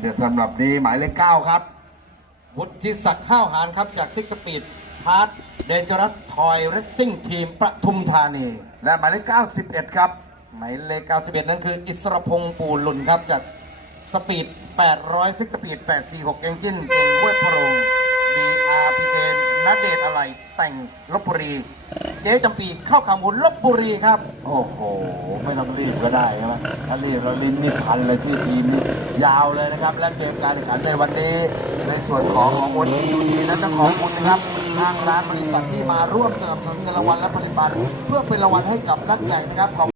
เดี๋ยวสำหรับนี้หมายเลข9ครับวุฒิศักดิ์ห้าวหาญครับจากซิกสปีดพาร์ทเดนจอรัสทอยเรสซิ่งทีมปทุมธานี และหมายเลข91ครับหมายเลข91นั้นคืออิสรพงษ์ปูหลุนครับจากสปีด800ซิกสปีด846เอนจินเก่งห้วยโปร่ง BRPJ นัดเดชอะไรแต่งลบบุรีเจ๊จำปีเข้าขามูลลบบุรีครับโอ้โหไม่ต้องรีบก็ได้ใช่ไหมถ้ารีบเราลิ้นนี่พันเลยชื่อทีมนี่ยาวเลยนะครับและเกมการแข่งขันในวันนี้ในส่วนของวันนี้ยูดีนั้นต้องขอบคุณนะครับทางร้านบริษัทที่มาร่วมสนับสนุนเงินรางวัลและผลิตภัณฑ์เพื่อเป็นรางวัลให้กับนักแข่งนะครับขอบ